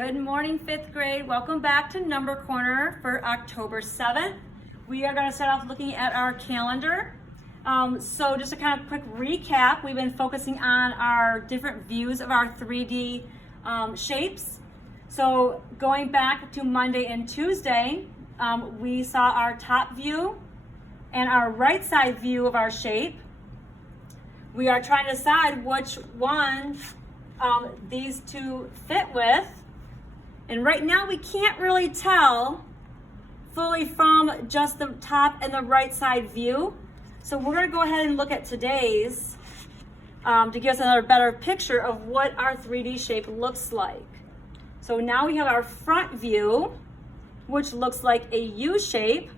Good morning, fifth grade. Welcome back to Number Corner for October 7th. We are going to start off looking at our calendar. So just a kind of quick recap, we've been focusing on our different views of our 3D shapes. So going back to Monday and Tuesday, we saw our top view and our right side view of our shape. We are trying to decide which one these two fit with. And right now we can't really tell fully from just the top and the right side view. So we're gonna go ahead and look at today's to give us another better picture of what our 3D shape looks like. So now we have our front view, which looks like a U shape.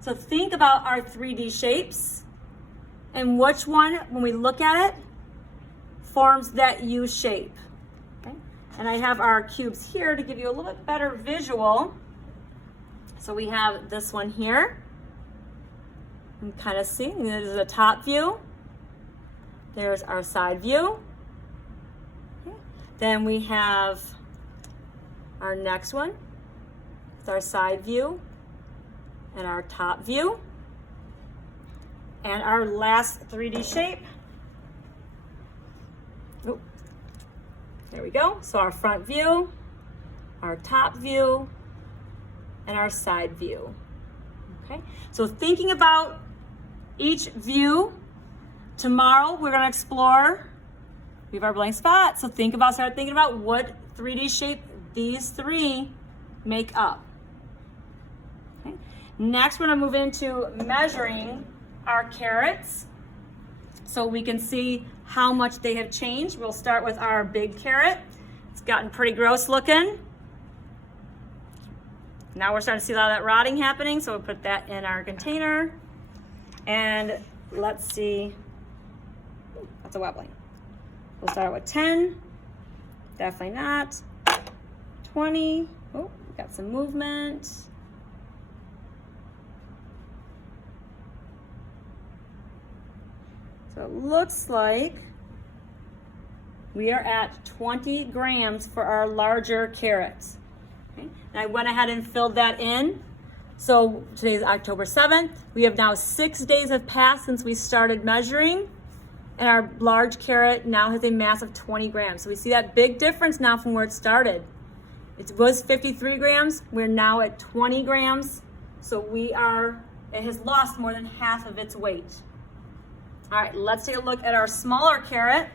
So think about our 3D shapes and which one, when we look at it, forms that U shape. Okay? And I have our cubes here to give you a little bit better visual. So we have this one here. You can kind of see, there's the top view. There's our side view. Okay. Then we have our next one. It's our side view and our top view. And our last 3D shape. Oh, there we go. So our front view, our top view, and our side view. Okay, so thinking about each view, tomorrow we're going to explore, we have our blank spot, so start thinking about what 3D shape these three make up. Okay. Next we're going to move into measuring our carrots so we can see how much they have changed. We'll start with our big carrot. It's gotten pretty gross looking. Now we're starting to see a lot of that rotting happening, so we'll put that in our container. And let's see, that's a wobbling. We'll start with 10, definitely not. 20, oh, we got some movement. So it looks like we are at 20 grams for our larger carrots. Okay. And I went ahead and filled that in. So today is October 7th. We have now 6 days have passed since we started measuring. And our large carrot now has a mass of 20 grams. So we see that big difference now from where it started. It was 53 grams. We're now at 20 grams. So it has lost more than half of its weight. All right, let's take a look at our smaller carrot.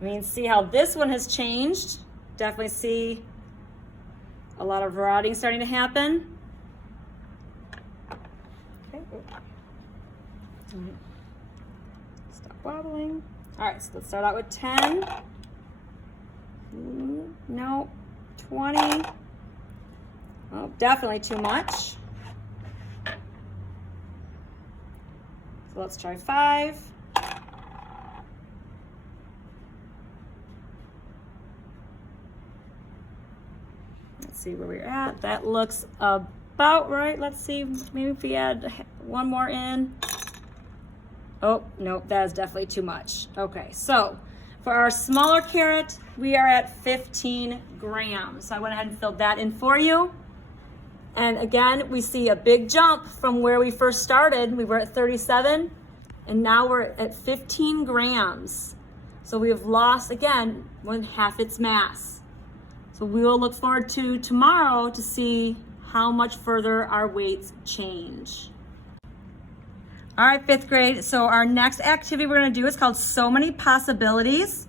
We can see how this one has changed. Definitely see a lot of rotting starting to happen. Okay. Stop wobbling. All right, so let's start out with 10. No, 20. Oh, definitely too much. So let's try 5. Let's see where we're at. That looks about right. Let's see, maybe if we add one more in. Oh, nope, that is definitely too much. Okay, so for our smaller carrot, we are at 15 grams. So I went ahead and filled that in for you. And again, we see a big jump from where we first started. We were at 37, and now we're at 15 grams. So we have lost, again, more than half its mass. So we will look forward to tomorrow to see how much further our weights change. All right, fifth grade. So our next activity we're gonna do is called So Many Possibilities.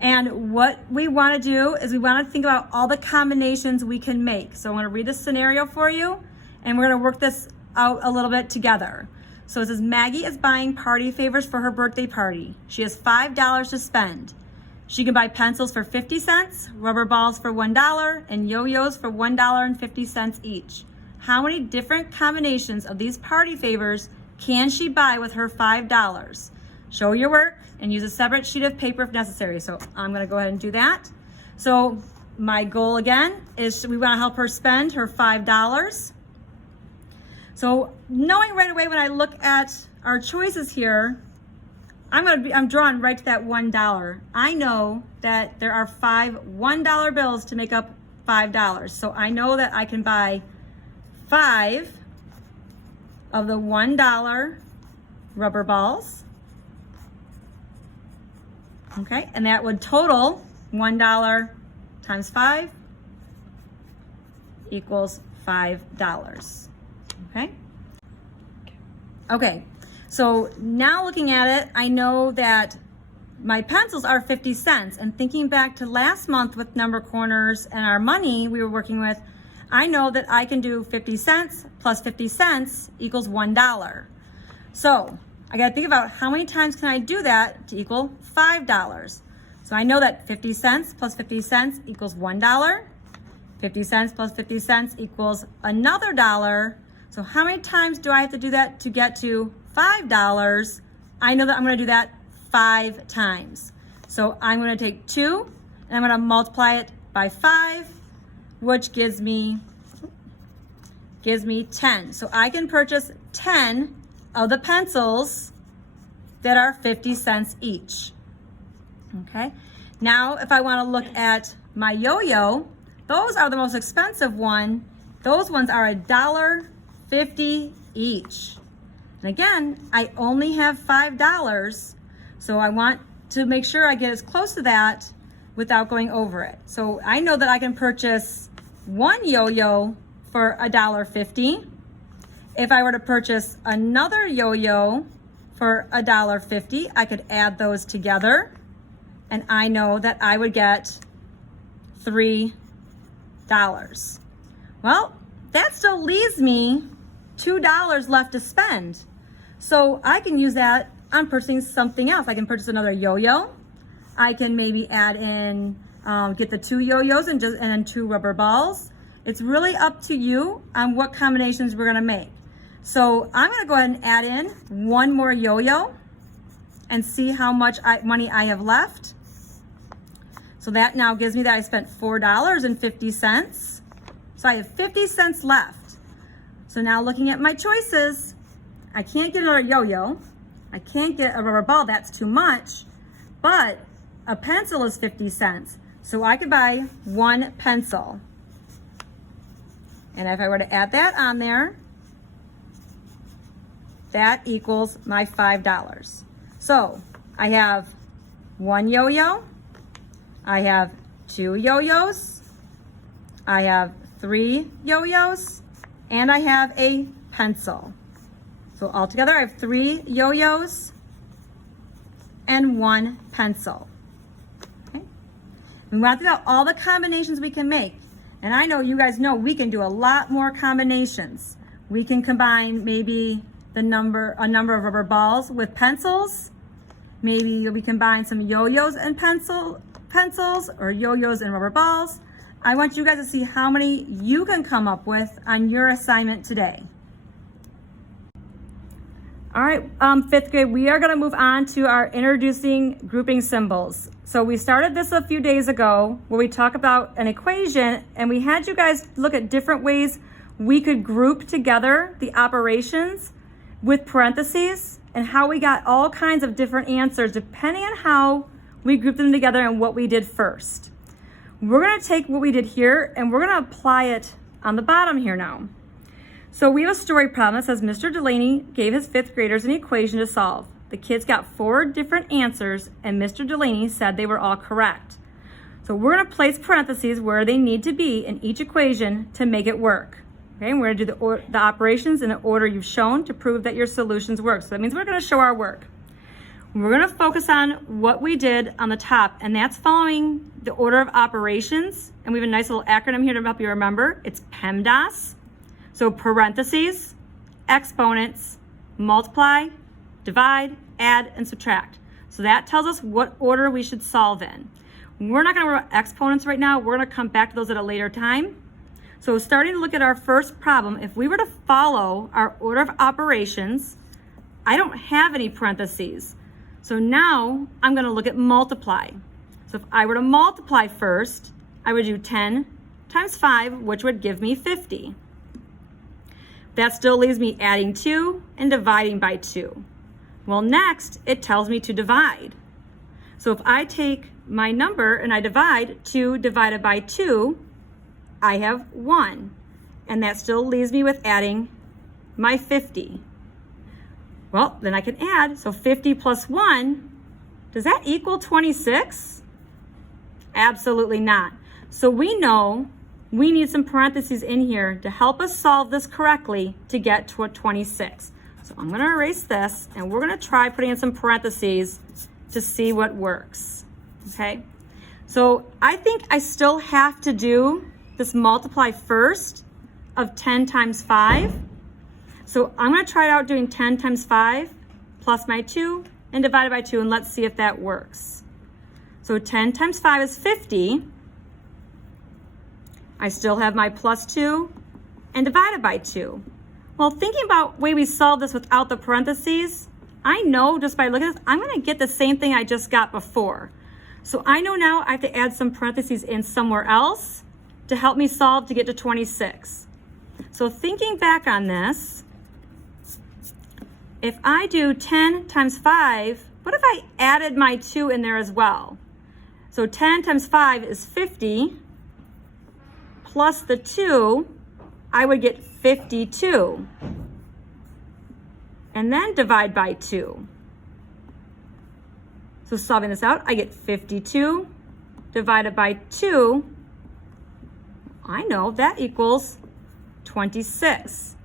And what we want to do is we want to think about all the combinations we can make. So I'm going to read the scenario for you, and we're going to work this out a little bit together. So it says, Maggie is buying party favors for her birthday party. She has $5 to spend. She can buy pencils for 50 cents, rubber balls for $1, and yo-yos for $1.50 each. How many different combinations of these party favors can she buy with her $5? Show your work and use a separate sheet of paper if necessary. So I'm gonna go ahead and do that. So my goal again is we wanna help her spend her $5. So knowing right away when I look at our choices here, I'm drawn right to that $1. I know that there are 5 $1 bills to make up $5. So I know that I can buy 5 of the $1 rubber balls. Okay, and that would total $1 times 5 equals $5. Okay. Okay, so now looking at it, I know that my pencils are 50 cents. And thinking back to last month with number corners and our money we were working with, I know that I can do 50 cents plus 50 cents equals $1. So I gotta think about how many times can I do that to equal $5. So I know that 50 cents plus 50 cents equals $1. 50 cents plus 50 cents equals another $1. So how many times do I have to do that to get to $5? I know that I'm gonna do that 5 times. So I'm gonna take 2 and I'm gonna multiply it by 5, which gives me 10. So I can purchase 10 of the pencils that are 50 cents each. Okay, now if I wanna look at my yo-yo, those are the most expensive one. Those ones are $1.50 each. And again, I only have $5, so I want to make sure I get as close to that without going over it. So I know that I can purchase 1 yo-yo for $1.50. If I were to purchase another yo-yo for $1.50, I could add those together, and I know that I would get $3. Well, that still leaves me $2 left to spend. So I can use that on purchasing something else. I can purchase another yo-yo. I can maybe add in, get the 2 yo-yos and then 2 rubber balls. It's really up to you on what combinations we're gonna make. So I'm gonna go ahead and add in 1 more yo-yo and see how much money I have left. So that now gives me that I spent $4.50. So I have 50 cents left. So now looking at my choices, I can't get another yo-yo. I can't get a rubber ball, that's too much. But a pencil is 50 cents. So I could buy 1 pencil. And if I were to add that on there, that equals my $5. So I have 1 yo-yo, I have 2 yo-yos, I have 3 yo-yos, and I have a pencil. So altogether I have 3 yo-yos and 1 pencil. Okay? We want to think about all the combinations we can make. And I know you guys know we can do a lot more combinations. We can combine maybe a number of rubber balls with pencils. Maybe we combine some yo-yos and pencils, or yo-yos and rubber balls. I want you guys to see how many you can come up with on your assignment today. All right, 5th grade, we are gonna move on to our introducing grouping symbols. So we started this a few days ago where we talk about an equation, and we had you guys look at different ways we could group together the operations with parentheses and how we got all kinds of different answers depending on how we grouped them together and what we did first. We're gonna take what we did here and we're gonna apply it on the bottom here now. So we have a story problem that says Mr. Delaney gave his 5th graders an equation to solve. The kids got 4 different answers and Mr. Delaney said they were all correct. So we're gonna place parentheses where they need to be in each equation to make it work. Okay, and we're gonna do the operations in the order you've shown to prove that your solutions work. So that means we're gonna show our work. We're gonna focus on what we did on the top, and that's following the order of operations. And we have a nice little acronym here to help you remember. It's PEMDAS. So parentheses, exponents, multiply, divide, add, and subtract. So that tells us what order we should solve in. We're not gonna worry about exponents right now. We're gonna come back to those at a later time. So starting to look at our first problem, if we were to follow our order of operations, I don't have any parentheses. So now I'm gonna look at multiply. So if I were to multiply first, I would do 10 times 5, which would give me 50. That still leaves me adding 2 and dividing by 2. Well, next it tells me to divide. So if I take my number and I divide 2 divided by 2, I have 1. And that still leaves me with adding my 50. Well, then I can add, so 50 plus 1, does that equal 26? Absolutely not. So we know we need some parentheses in here to help us solve this correctly to get to a 26. So I'm gonna erase this and we're gonna try putting in some parentheses to see what works, okay? So I think I still have to do this multiply first of 10 times 5. So I'm gonna try it out doing 10 times 5 plus my 2 and divided by 2, and let's see if that works. So 10 times 5 is 50. I still have my plus 2 and divided by 2. Well, thinking about the way we solve this without the parentheses, I know just by looking at this, I'm gonna get the same thing I just got before. So I know now I have to add some parentheses in somewhere else to help me solve to get to 26. So thinking back on this, if I do 10 times 5, what if I added my 2 in there as well? So 10 times 5 is 50, plus the 2, I would get 52. And then divide by 2. So solving this out, I get 52 divided by 2. I know that equals 26.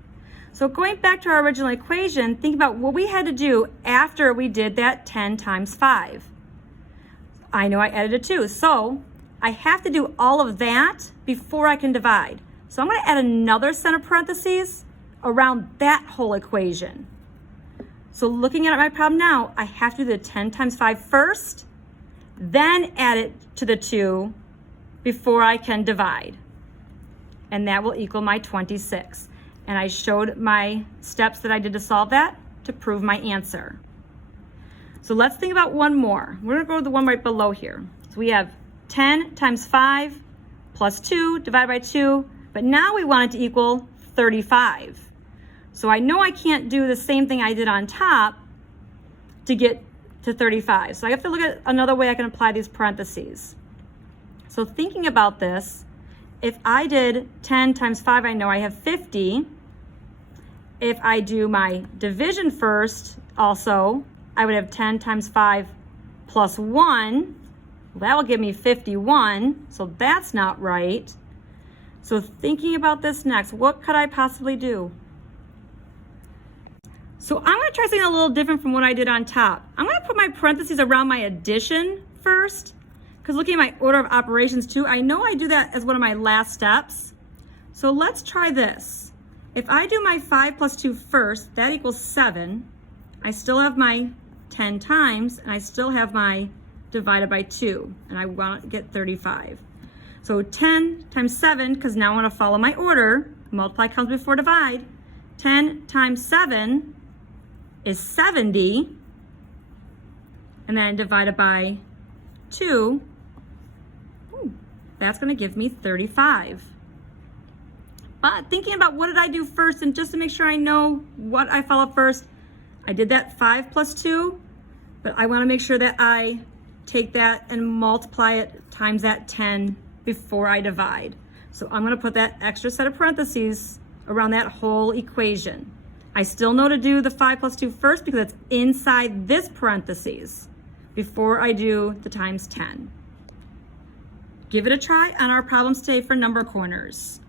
So going back to our original equation, think about what we had to do after we did that 10 times 5. I know I added a 2, so I have to do all of that before I can divide. So I'm going to add another set of parentheses around that whole equation. So looking at my problem now, I have to do the 10 times 5 first, then add it to the 2 before I can divide. And that will equal my 26. And I showed my steps that I did to solve that to prove my answer. So let's think about one more. We're gonna go to the one right below here. So we have 10 times 5 plus 2 divided by 2, but now we want it to equal 35. So I know I can't do the same thing I did on top to get to 35. So I have to look at another way I can apply these parentheses. So thinking about this, if I did 10 times 5, I know I have 50. If I do my division first, also, I would have 10 times 5 plus 1. Well, that will give me 51, so that's not right. So thinking about this next, what could I possibly do? So I'm gonna try something a little different from what I did on top. I'm gonna put my parentheses around my addition first, because looking at my order of operations too, I know I do that as one of my last steps. So let's try this. If I do my 5 plus 2 first, that equals 7. I still have my 10 times, and I still have my divided by 2, and I want to get 35. So 10 times 7, because now I want to follow my order, multiply comes before divide. 10 times 7 is 70, and then divided by 2, that's going to give me 35. But thinking about what did I do first, and just to make sure I know what I follow first, I did that 5 plus 2, but I want to make sure that I take that and multiply it times that 10 before I divide. So I'm going to put that extra set of parentheses around that whole equation. I still know to do the 5 plus 2 first because it's inside this parentheses before I do the times 10. Give it a try on our problems today for number corners.